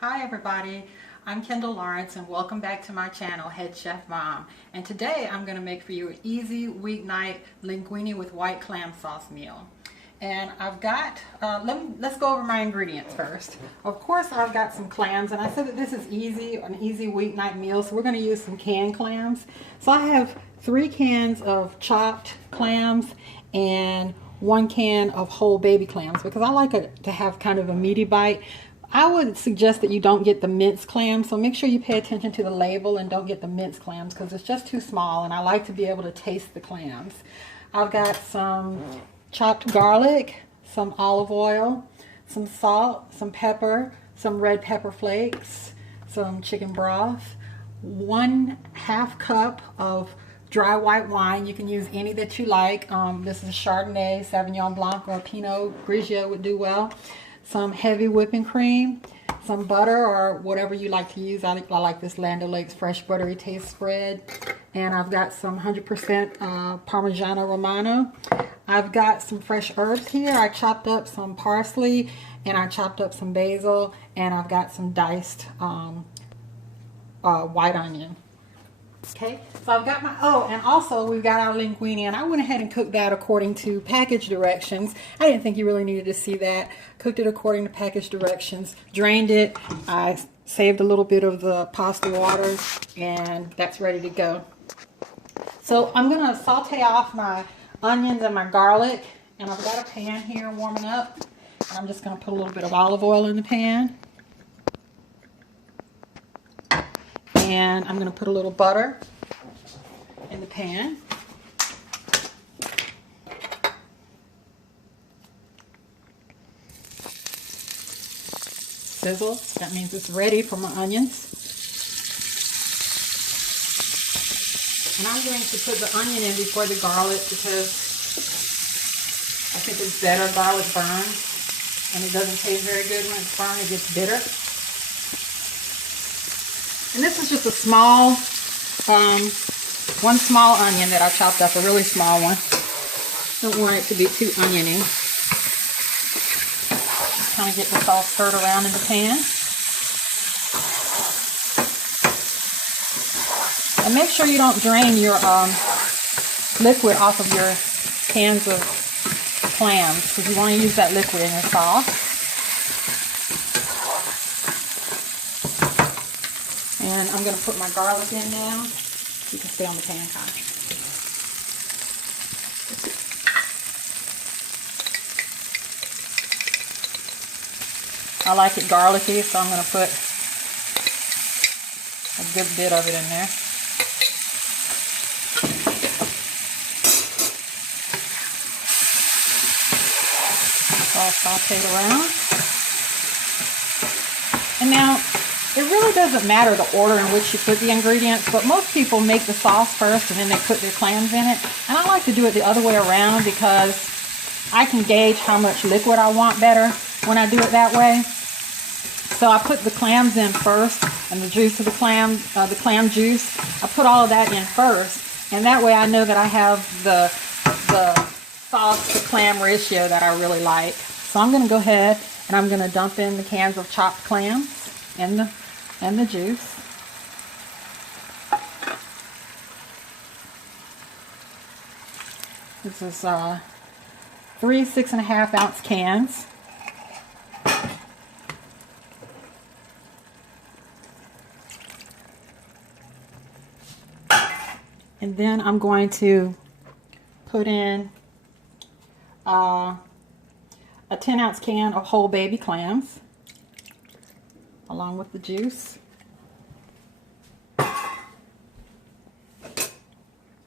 Hi everybody, I'm Kendall Lawrence and welcome back to my channel, Head Chef Mom. And today I'm going to make for you an easy weeknight linguine with white clam sauce meal. And I've got, let's go over my ingredients first. Of course I've got some clams, and I said that this is an easy weeknight meal, so we're going to use some canned clams. So I have 3 cans of chopped clams and 1 can of whole baby clams because I like it to have kind of a meaty bite. I would suggest that you don't get the minced clams, so make sure you pay attention to the label and don't get the minced clams because it's just too small, and I like to be able to taste the clams. I've got some chopped garlic, some olive oil, some salt, some pepper, some red pepper flakes, some chicken broth, 1/2 cup of dry white wine. You can use any that you like. This is a Chardonnay, Sauvignon Blanc, or Pinot Grigio would do well. Some heavy whipping cream, some butter or whatever you like to use. I like this Land O'Lakes fresh buttery taste spread. And I've got some 100% Parmigiano Romano. I've got some fresh herbs here. I chopped up some parsley and I chopped up some basil, and I've got some diced white onion. Okay, so I've got my, and also we've got our linguine, and I went ahead and cooked that according to package directions. I didn't think you really needed to see that. Cooked it according to package directions, drained it, I saved a little bit of the pasta water, and that's ready to go. So I'm going to saute off my onions and my garlic, and I've got a pan here warming up, and I'm just going to put a little bit of olive oil in the pan. And I'm going to put a little butter in the pan. Sizzle. That means it's ready for my onions. And I'm going to put the onion in before the garlic because I think it's better. Garlic burns, and it doesn't taste very good when it's burned. It gets bitter. And this is just a small, 1 small onion that I chopped up, a really small one. Don't want it to be too oniony. Just kind of get this all stirred around in the pan. And make sure you don't drain your liquid off of your cans of clams, because you want to use that liquid in your sauce. And I'm going to put my garlic in now. You can stay on the pan high. I like it garlicky, so I'm going to put a good bit of it in there. It's all sauteed around. And now, it really doesn't matter the order in which you put the ingredients, but most people make the sauce first and then they put their clams in it. And I like to do it the other way around because I can gauge how much liquid I want better when I do it that way. So I put the clams in first, and the juice of the clam juice, I put all of that in first. And that way I know that I have the sauce to clam ratio that I really like. So I'm going to go ahead and I'm going to dump in the cans of chopped clams and the juice. This is 3 6.5 ounce cans. And then I'm going to put in a 10-ounce can of whole baby clams, along with the juice.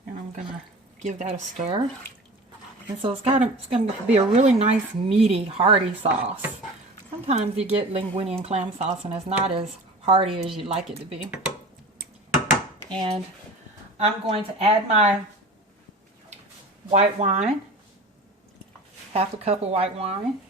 And I'm going to give that a stir. And so it's going to be a really nice, meaty, hearty sauce. Sometimes you get linguine and clam sauce and it's not as hearty as you'd like it to be. And I'm going to add my white wine, 1/2 cup of white wine.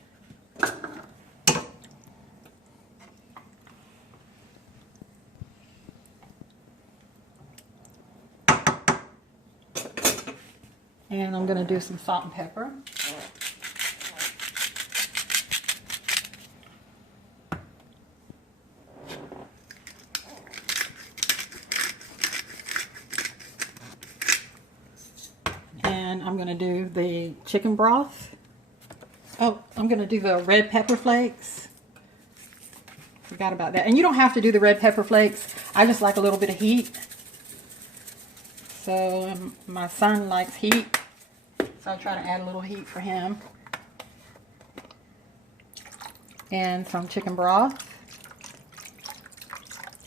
And I'm going to do some salt and pepper. going to do the chicken broth. Oh, I'm going to do the red pepper flakes. Forgot about that. And you don't have to do the red pepper flakes. I just like a little bit of heat. So my son likes heat. So I try to add a little heat for him. And some chicken broth.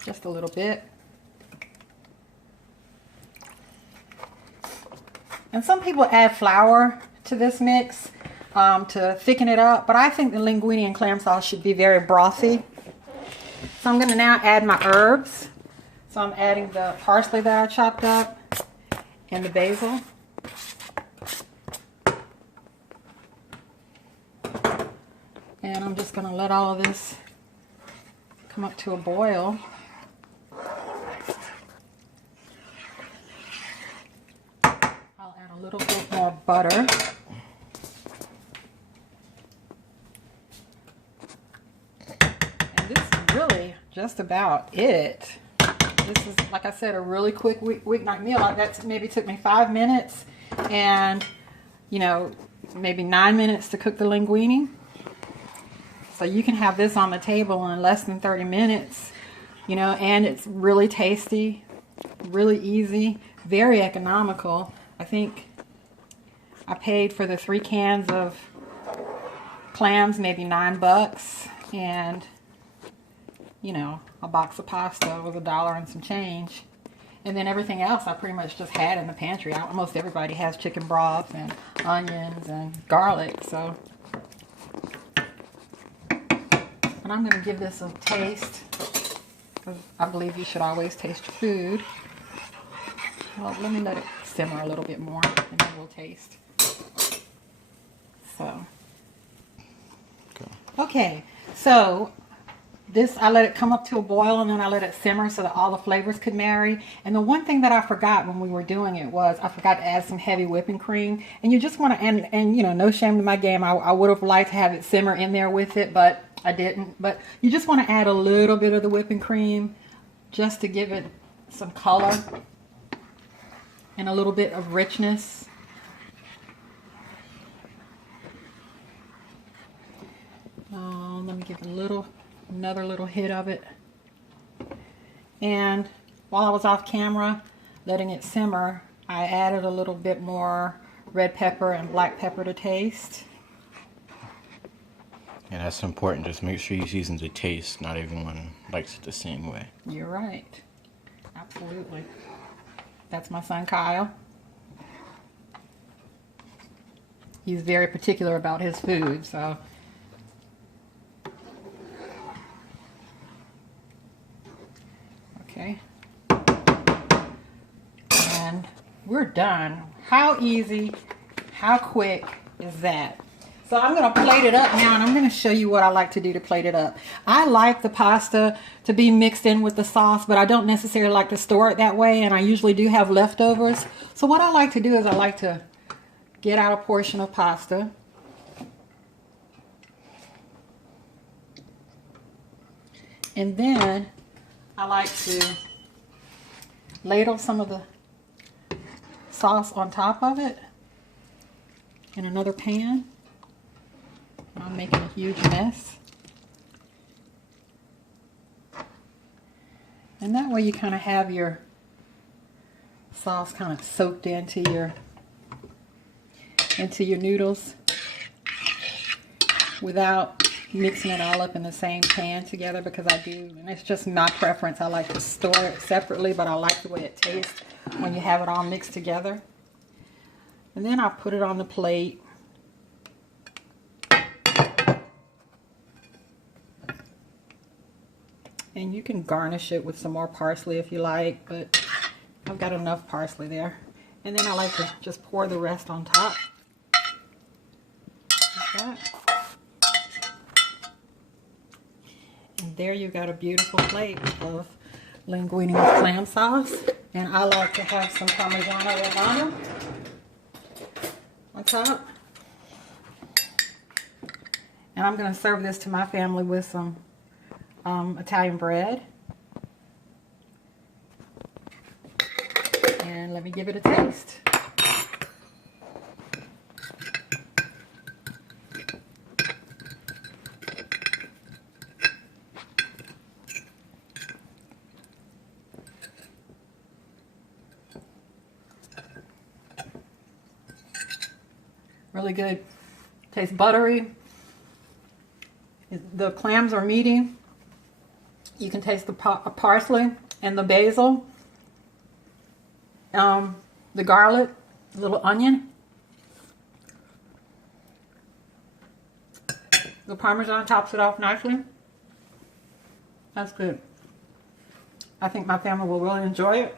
Just a little bit. And some people add flour to this mix to thicken it up, but I think the linguine and clam sauce should be very brothy. So I'm going to now add my herbs. So I'm adding the parsley that I chopped up and the basil. And I'm just going to let all of this come up to a boil. I'll add a little bit more butter. And this is really just about it. This is, like I said, a really quick weeknight meal. That maybe took me 5 minutes and, you know, maybe 9 minutes to cook the linguine. So you can have this on the table in less than 30 minutes, you know, and it's really tasty, really easy, very economical. I think I paid for the 3 cans of clams maybe $9, and, you know, a box of pasta was $1 and some change. And then everything else I pretty much just had in the pantry. Almost everybody has chicken broth and onions and garlic, so. And I'm going to give this a taste, because I believe you should always taste your food. Well, let me let it simmer a little bit more, and then we'll taste. So, okay, so this, I let it come up to a boil, and then I let it simmer so that all the flavors could marry. And the one thing that I forgot when we were doing it was I forgot to add some heavy whipping cream. And you just want to, and you know, no shame to my game, I would have liked to have it simmer in there with it, but I didn't. But you just want to add a little bit of the whipping cream just to give it some color and a little bit of richness. Let me give another little hit of it. And while I was off camera letting it simmer, I added a little bit more red pepper and black pepper to taste. And that's important. Just make sure you season to taste. Not everyone likes it the same way. You're right. Absolutely. That's my son Kyle. He's very particular about his food, so. Okay. And we're done. How easy, how quick is that? So I'm going to plate it up now, and I'm going to show you what I like to do to plate it up. I like the pasta to be mixed in with the sauce, but I don't necessarily like to store it that way, and I usually do have leftovers. So what I like to do is I like to get out a portion of pasta. And then I like to ladle some of the sauce on top of it in another pan. I'm making a huge mess. And that way you kind of have your sauce kind of soaked into your noodles without mixing it all up in the same pan together, because I do, and it's just my preference. I like to store it separately, but I like the way it tastes when you have it all mixed together. And then I'll put it on the plate. And you can garnish it with some more parsley if you like, but I've got enough parsley there. And then I like to just pour the rest on top. Like that. And there you got a beautiful plate of linguine with clam sauce. And I like to have some Parmigiano Romano on top. And I'm going to serve this to my family with some Italian bread. And let me give it a taste. Really good. Tastes buttery. The clams are meaty. You can taste the parsley and the basil. The garlic, a little onion. The Parmesan tops it off nicely. That's good. I think my family will really enjoy it.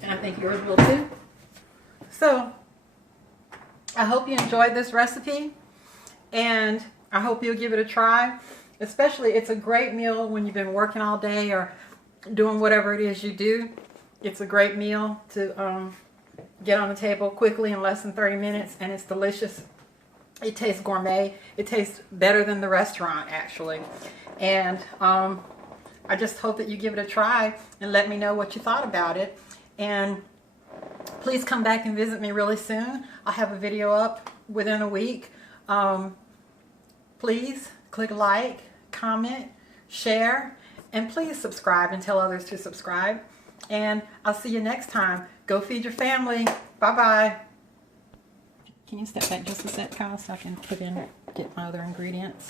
And I think yours will too. So, I hope you enjoyed this recipe. And I hope you'll give it a try. Especially, it's a great meal when you've been working all day or doing whatever it is you do. It's a great meal to get on the table quickly in less than 30 minutes. And it's delicious. It tastes gourmet. It tastes better than the restaurant, actually. And I just hope that you give it a try and let me know what you thought about it. And please come back and visit me really soon. I'll have a video up within a week. Please click like, comment, share, and please subscribe and tell others to subscribe. And I'll see you next time. Go feed your family. Bye-bye. Can you step back just a sec, Kyle, so I can get my other ingredients?